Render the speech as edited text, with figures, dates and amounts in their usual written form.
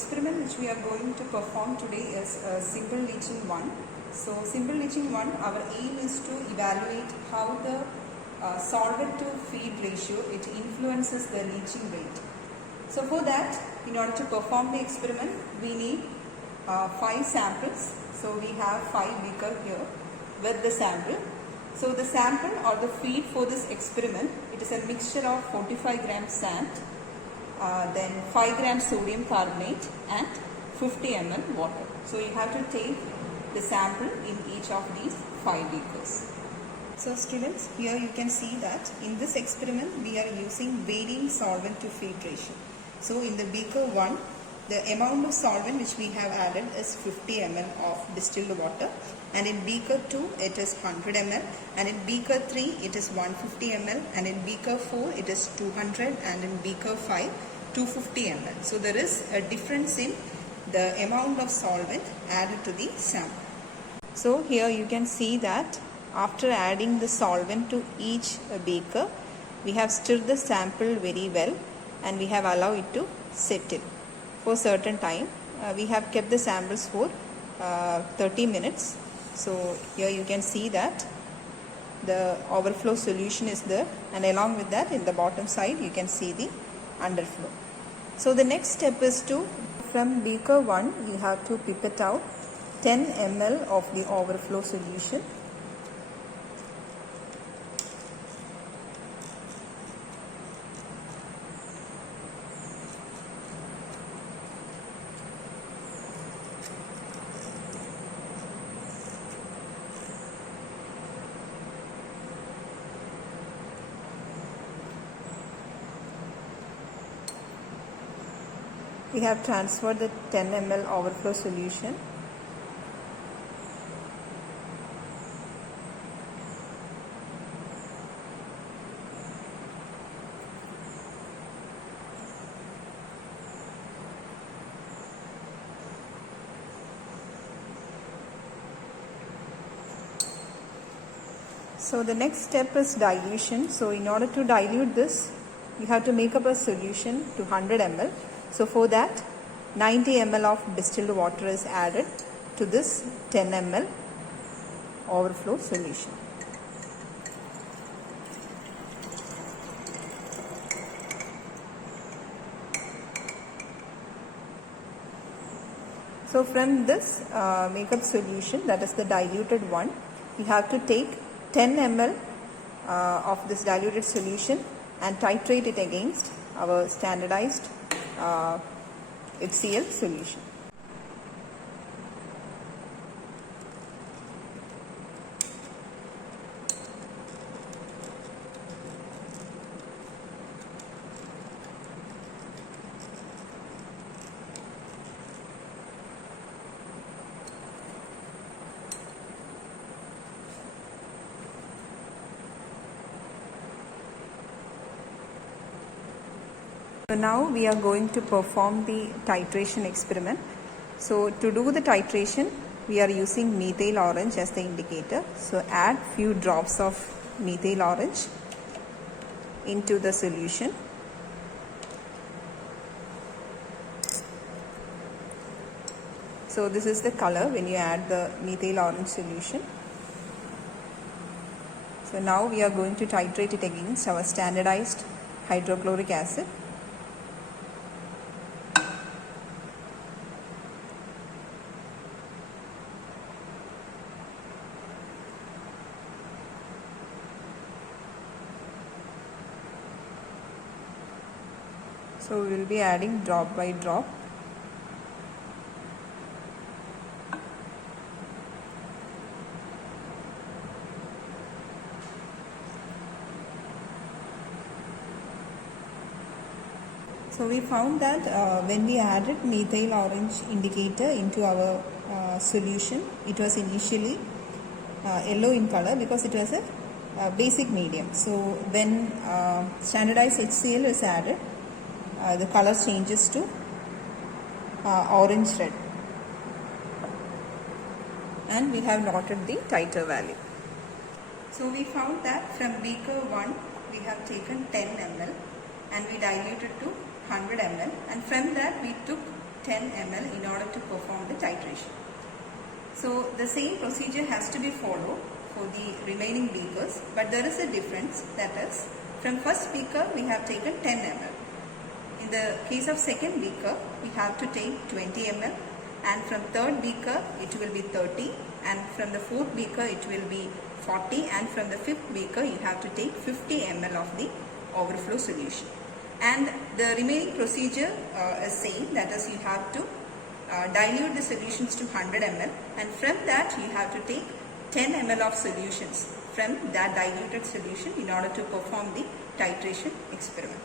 experiment which we are going to perform today is simple leaching 1. So simple leaching 1, our aim is to evaluate how the solvent to feed ratio, it influences the leaching rate. So for that, in order to perform the experiment, we need 5 samples. So we have 5 beakers here with the sample. So the sample or the feed for this experiment, it is a mixture of 45 grams sand, then 5 grams sodium carbonate and 50 ml water. So you have to take the sample in each of these 5 beakers. So students, here you can see that in this experiment we are using varying solvent to feed ratio. So in the beaker 1, the amount of solvent which we have added is 50 ml of distilled water, and in beaker 2 it is 100 ml, and in beaker 3 it is 150 ml, and in beaker 4 it is 200, and in beaker 5 250 ml. So there is a difference in the amount of solvent added to the sample. So here you can see that after adding the solvent to each beaker, we have stirred the sample very well and we have allowed it to settle for certain time. We have kept the samples for 30 minutes. So here you can see that the overflow solution is there, and along with that in the bottom side you can see the underflow. So the next step is to, from beaker 1 you have to pipette out 10 ml of the overflow solution. We have transferred the 10 ml overflow solution. So the next step is dilution. So in order to dilute this, you have to make up a solution to 100 ml. So for that, 90 ml of distilled water is added to this 10 ml overflow solution. So from this makeup solution, that is the diluted one, you have to take 10 ml of this diluted solution and titrate it against our standardized HCl solution. So now we are going to perform the titration experiment. So to do the titration, we are using methyl orange as the indicator. So add few drops of methyl orange into the solution. So this is the color when you add the methyl orange solution. So now we are going to titrate it against our standardized hydrochloric acid. So we will be adding drop by drop. So we found that when we added methyl orange indicator into our solution, it was initially yellow in color because it was a basic medium. So when standardized HCl is added, the color changes to orange red, and we have noted the titer value. So we found that from beaker 1 we have taken 10 ml and we diluted to 100 ml, and from that we took 10 10 ml in order to perform the titration. So the same procedure has to be followed for the remaining beakers, but there is a difference, that is, from first beaker we have taken 10 ml. In the case of second beaker we have to take 20 ml, and from third beaker it will be 30, and from the fourth beaker it will be 40, and from the fifth beaker you have to take 50 ml of the overflow solution. And the remaining procedure is same, that is, you have to dilute the solutions to 100 ml, and from that you have to take 10 ml of solutions from that diluted solution in order to perform the titration experiment.